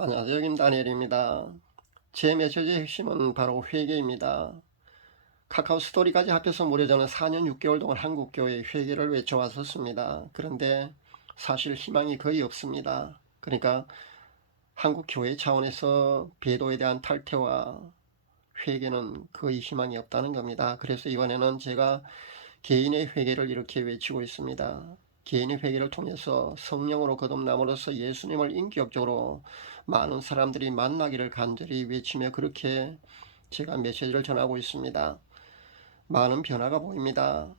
안녕하세요. 김다니엘입니다. 제 메시지의 핵심은 바로 회개입니다. 카카오 스토리까지 합해서 무려 저는 4년 6개월 동안 한국교회 회개를 외쳐왔었습니다. 그런데 사실 희망이 거의 없습니다. 그러니까 한국교회 차원에서 배도에 대한 탈퇴와 회개는 거의 희망이 없다는 겁니다. 그래서 이번에는 제가 개인의 회개를 이렇게 외치고 있습니다. 개인의 회개를 통해서 성령으로 거듭남으로써 예수님을 인격적으로 많은 사람들이 만나기를 간절히 외치며 그렇게 제가 메시지를 전하고 있습니다. 많은 변화가 보입니다.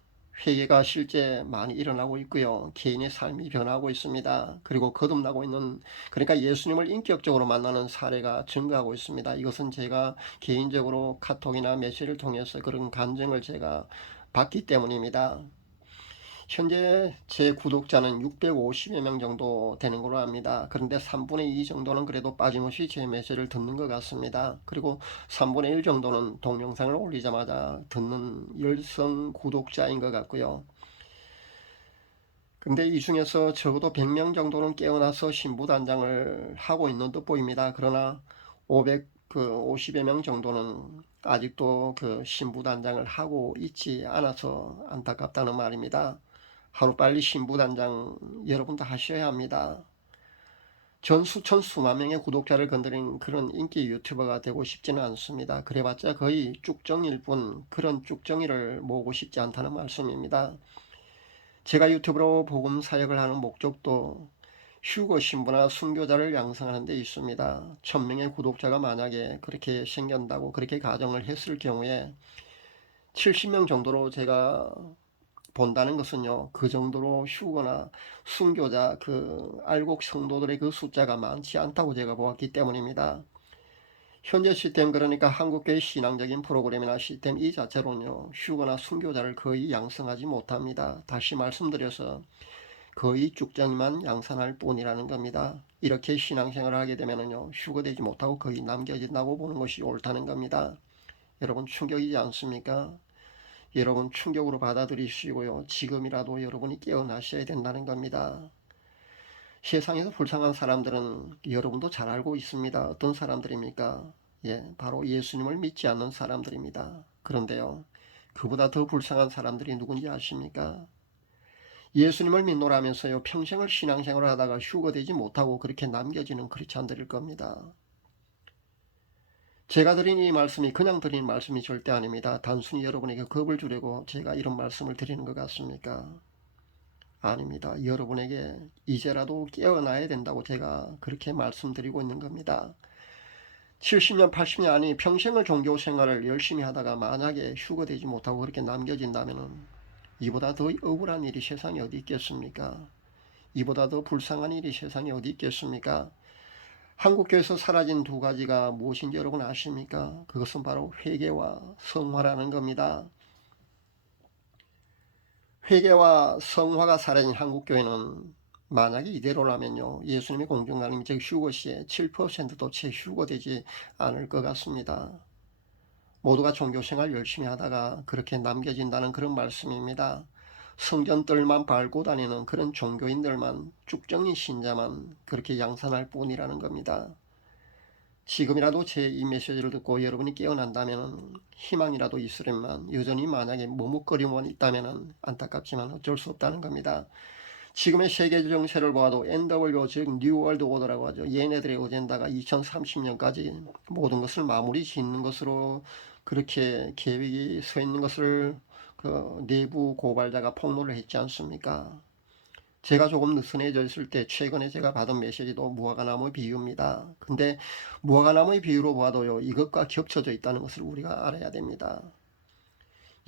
회개가 실제 많이 일어나고 있고요. 개인의 삶이 변화하고 있습니다. 그리고 거듭나고 있는, 그러니까 예수님을 인격적으로 만나는 사례가 증가하고 있습니다. 이것은 제가 개인적으로 카톡이나 메시지를 통해서 그런 간증을 제가 받기 때문입니다. 현재 제 구독자는 650여 명 정도 되는 걸로 압니다. 그런데 3분의 2 정도는 그래도 빠짐없이 제 메시지를 듣는 것 같습니다. 그리고 3분의 1 정도는 동영상을 올리자마자 듣는 열성 구독자인 것 같고요. 근데 이 중에서 적어도 100명 정도는 깨어나서 신부단장을 하고 있는 듯 보입니다. 그러나 50여 명 정도는 아직도 그 신부단장을 하고 있지 않아서 안타깝다는 말입니다. 하루빨리 신부단장 여러분도 하셔야 합니다. 전 수천 수만 명의 구독자를 건드린 그런 인기 유튜버가 되고 싶지는 않습니다. 그래봤자 거의 쭉정일 뿐 그런 쭉정이를 모으고 싶지 않다는 말씀입니다. 제가 유튜브로 복음 사역을 하는 목적도 휴거 신부나 순교자를 양성하는 데 있습니다. 1000명의 구독자가 만약에 그렇게 생긴다고 그렇게 가정을 했을 경우에 70명 정도로 제가 본다는 것은요, 그 정도로 휴거나 순교자 그 알곡 성도들의 그 숫자가 많지 않다고 제가 보았기 때문입니다. 현재 시스템, 그러니까 한국교회 신앙적인 프로그램이나 시스템 이 자체로는요, 휴거나 순교자를 거의 양성하지 못합니다. 다시 말씀드려서 거의 쭉정이만 양산할 뿐이라는 겁니다. 이렇게 신앙생활을 하게 되면요, 휴거되지 못하고 거의 남겨진다고 보는 것이 옳다는 겁니다. 여러분 충격이지 않습니까? 여러분 충격으로 받아들이시고요. 지금이라도 여러분이 깨어나셔야 된다는 겁니다. 세상에서 불쌍한 사람들은 여러분도 잘 알고 있습니다. 어떤 사람들입니까? 바로 예수님을 믿지 않는 사람들입니다. 그런데요, 그보다 더 불쌍한 사람들이 누군지 아십니까? 예수님을 믿노라면서요, 평생을 신앙생활을 하다가 휴거되지 못하고 그렇게 남겨지는 크리스찬들일 겁니다. 제가 드린 이 말씀이 그냥 드린 말씀이 절대 아닙니다. 단순히 여러분에게 겁을 주려고 제가 이런 말씀을 드리는 것 같습니까? 아닙니다. 여러분에게 이제라도 깨어나야 된다고 제가 그렇게 말씀드리고 있는 겁니다. 70년, 80년 아니 평생을 종교 생활을 열심히 하다가 만약에 휴거되지 못하고 그렇게 남겨진다면 이보다 더 억울한 일이 세상에 어디 있겠습니까? 이보다 더 불쌍한 일이 세상에 어디 있겠습니까? 한국교회에서 사라진 두 가지가 무엇인지 여러분 아십니까? 그것은 바로 회개와 성화라는 겁니다. 회개와 성화가 사라진 한국교회는 만약에 이대로라면요, 예수님의 공중강림 즉 휴거시에 7%도 채 휴거되지 않을 것 같습니다. 모두가 종교생활 열심히 하다가 그렇게 남겨진다는 그런 말씀입니다. 성전들만 밟고 다니는 그런 종교인들만, 쭉정이 신자만 그렇게 양산할 뿐이라는 겁니다. 지금이라도 제 이 메시지를 듣고 여러분이 깨어난다면 희망이라도 있으려면, 여전히 만약에 머뭇거림만 있다면 안타깝지만 어쩔 수 없다는 겁니다. 지금의 세계 정세를 보아도 NW 즉 뉴월드 오더라고 하죠. 얘네들의 어젠다가 2030년까지 모든 것을 마무리 짓는 것으로 그렇게 계획이 서 있는 것을 그 내부 고발자가 폭로를 했지 않습니까? 제가 조금 느슨해져 있을 때 최근에 제가 받은 메시지도 무화과나무 비유입니다. 근데 무화과나무의 비유로 봐도요, 이것과 겹쳐져 있다는 것을 우리가 알아야 됩니다.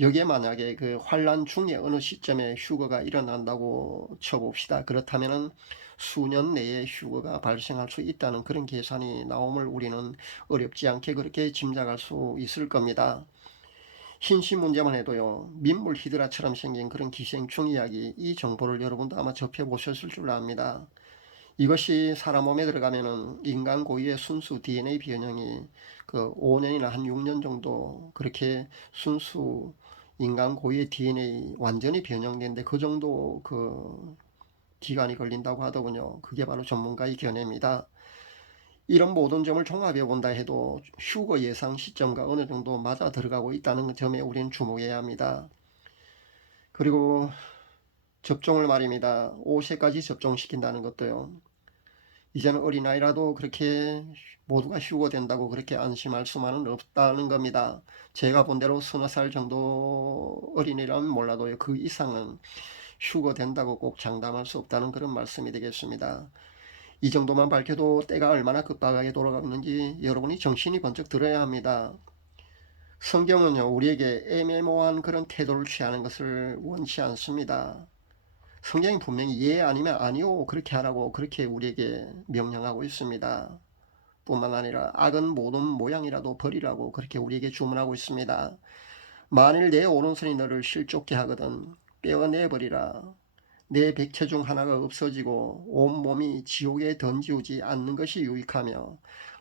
여기에 만약에 그 환란 중에 어느 시점에 휴거가 일어난다고 쳐봅시다. 그렇다면은 수년 내에 휴거가 발생할 수 있다는 그런 계산이 나옴을 우리는 어렵지 않게 그렇게 짐작할 수 있을 겁니다. 흰씨 문제만 해도요, 민물 히드라처럼 생긴 그런 기생충 이야기, 이 정보를 여러분도 아마 접해보셨을 줄 압니다. 이것이 사람 몸에 들어가면은 인간 고유의 순수 DNA 변형이 그 5년이나 한 6년 정도 그렇게 순수 인간 고유의 DNA 완전히 변형되는데 그 정도 그 기간이 걸린다고 하더군요. 그게 바로 전문가의 견해입니다. 이런 모든 점을 종합해 본다 해도 휴거 예상 시점과 어느 정도 맞아 들어가고 있다는 점에 우리는 주목해야 합니다. 그리고 접종을 말입니다. 5세까지 접종시킨다는 것도요. 이제는 어린아이라도 그렇게 모두가 휴거된다고 그렇게 안심할 수만은 없다는 겁니다. 제가 본 대로 서너 살 정도 어린이라면 몰라도요, 그 이상은 휴거된다고 꼭 장담할 수 없다는 그런 말씀이 되겠습니다. 이 정도만 밝혀도 때가 얼마나 급박하게 돌아가고 있는지 여러분이 정신이 번쩍 들어야 합니다. 성경은요, 우리에게 애매모호한 그런 태도를 취하는 것을 원치 않습니다. 성경이 분명히 예 아니면 아니요 그렇게 하라고 그렇게 우리에게 명령하고 있습니다. 뿐만 아니라 악은 모든 모양이라도 버리라고 그렇게 우리에게 주문하고 있습니다. 만일 내 오른손이 너를 실족게 하거든 떼어내버리라. 내 백체 중 하나가 없어지고 온몸이 지옥에 던지우지 않는 것이 유익하며,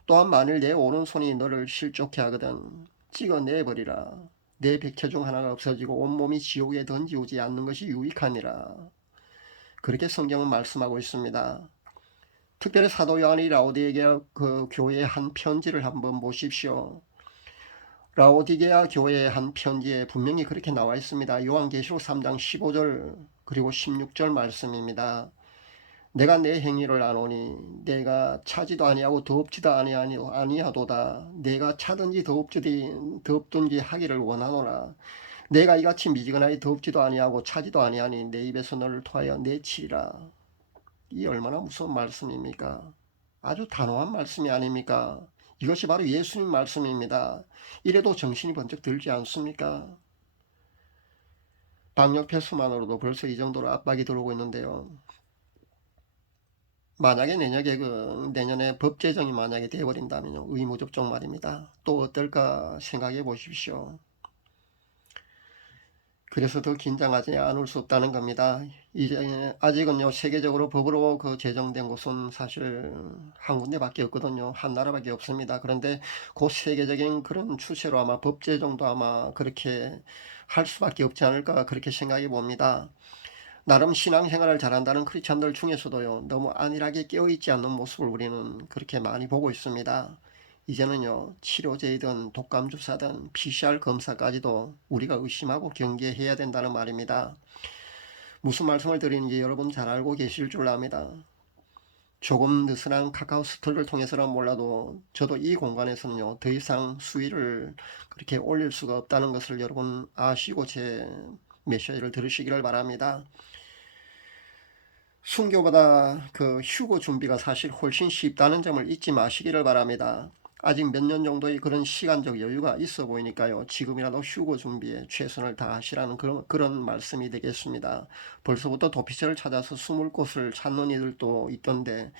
또한 만일 내 오른손이 너를 실족해 하거든 찍어내버리라. 내 백체 중 하나가 없어지고 온몸이 지옥에 던지우지 않는 것이 유익하니라. 그렇게 성경은 말씀하고 있습니다. 특별히 사도 요한이 라오디게아 그 교회의 한 편지를 한번 보십시오. 라오디게아 교회의 한 편지에 분명히 그렇게 나와 있습니다. 요한계시록 3장 15절 그리고 16절 말씀입니다. 내가 내 행위를 아노니 내가 차지도 아니하고 더럽지도 아니하도다. 내가 차든지 더럽든지 하기를 원하노라. 내가 이같이 미지근하게 더럽지도 아니하고 차지도 아니하니 내 입에서 너를 토하여 내치리라. 이 얼마나 무서운 말씀입니까? 아주 단호한 말씀이 아닙니까? 이것이 바로 예수님 말씀입니다. 이래도 정신이 번쩍 들지 않습니까? 방역 패스만으로도 벌써 이 정도로 압박이 들어오고 있는데요. 만약에 내년에 법 제정이 만약에 되어버린다면요, 의무접종 말입니다. 또 어떨까 생각해 보십시오. 그래서 더 긴장하지 않을 수 없다는 겁니다. 이제 아직은요, 세계적으로 법으로 그 제정된 곳은 사실 한 군데밖에 없거든요. 한 나라밖에 없습니다. 그런데 그 세계적인 그런 추세로 아마 법 제정도 아마 그렇게 할 수밖에 없지 않을까 그렇게 생각해 봅니다. 나름 신앙생활을 잘한다는 크리스찬들 중에서도요, 너무 안일하게 깨어있지 않는 모습을 우리는 그렇게 많이 보고 있습니다. 이제는요, 치료제이든 독감주사든 PCR 검사까지도 우리가 의심하고 경계해야 된다는 말입니다. 무슨 말씀을 드리는지 여러분 잘 알고 계실 줄 압니다. 조금 느슨한 카카오 스토리를 통해서는 몰라도 저도 이 공간에서는요, 더 이상 수위를 그렇게 올릴 수가 없다는 것을 여러분 아시고 제 메시지를 들으시기를 바랍니다. 순교보다 그 휴거 준비가 사실 훨씬 쉽다는 점을 잊지 마시기를 바랍니다. 아직 몇 년 정도의 그런 시간적 여유가 있어 보이니까요. 지금이라도 휴거 준비에 최선을 다하시라는 그런 말씀이 되겠습니다. 벌써부터 도피처를 찾아서 숨을 곳을 찾는 이들도 있던데,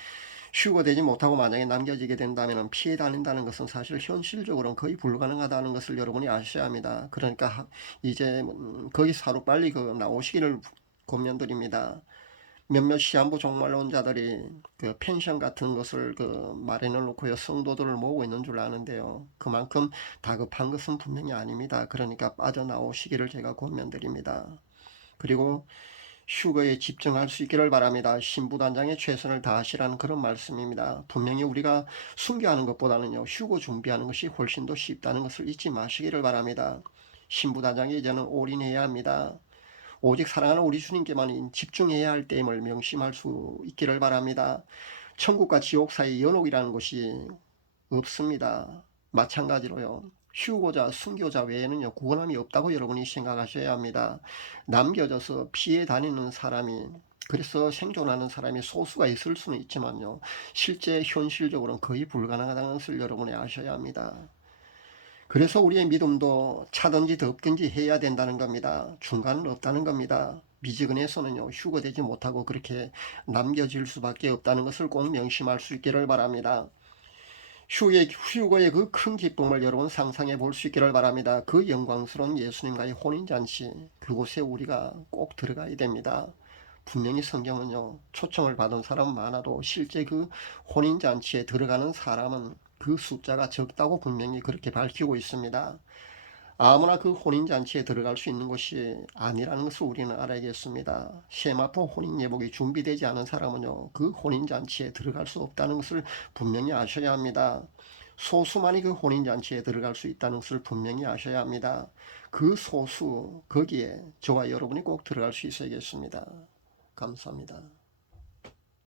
휴거되지 못하고 만약에 남겨지게 된다면 피해 다닌다는 것은 사실 현실적으로는 거의 불가능하다는 것을 여러분이 아셔야 합니다. 그러니까 이제 거기서 하루 빨리 나오시기를 권면드립니다. 몇몇 시한부 종말론자들이 그 펜션 같은 것을 마련해 놓고요, 성도들을 모으고 있는 줄 아는데요. 그만큼 다급한 것은 분명히 아닙니다. 그러니까 빠져나오시기를 제가 권면드립니다. 그리고 휴거에 집중할 수 있기를 바랍니다. 신부단장에 최선을 다하시라는 그런 말씀입니다. 분명히 우리가 순교하는 것보다는요, 휴거 준비하는 것이 훨씬 더 쉽다는 것을 잊지 마시기를 바랍니다. 신부단장에 이제는 올인해야 합니다. 오직 사랑하는 우리 주님께만 집중해야 할 때임을 명심할 수 있기를 바랍니다. 천국과 지옥 사이 연옥이라는 것이 없습니다. 마찬가지로요, 휴고자, 순교자 외에는요, 구원함이 없다고 여러분이 생각하셔야 합니다. 남겨져서 피해 다니는 사람이, 그래서 생존하는 사람이 소수가 있을 수는 있지만요, 실제 현실적으로는 거의 불가능하다는 것을 여러분이 아셔야 합니다. 그래서 우리의 믿음도 차든지 덥든지 해야 된다는 겁니다. 중간은 없다는 겁니다. 미지근해서는요, 휴거되지 못하고 그렇게 남겨질 수밖에 없다는 것을 꼭 명심할 수 있기를 바랍니다. 휴거의 그 큰 기쁨을 여러분 상상해 볼 수 있기를 바랍니다. 그 영광스러운 예수님과의 혼인잔치, 그곳에 우리가 꼭 들어가야 됩니다. 분명히 성경은요, 초청을 받은 사람은 많아도 실제 그 혼인잔치에 들어가는 사람은 그 숫자가 적다고 분명히 그렇게 밝히고 있습니다. 아무나 그 혼인잔치에 들어갈 수 있는 것이 아니라는 것을 우리는 알아야겠습니다. 세마포 혼인예복이 준비되지 않은 사람은요, 그 혼인잔치에 들어갈 수 없다는 것을 분명히 아셔야 합니다. 소수만이 그 혼인잔치에 들어갈 수 있다는 것을 분명히 아셔야 합니다. 그 소수, 거기에 저와 여러분이 꼭 들어갈 수 있어야겠습니다. 감사합니다.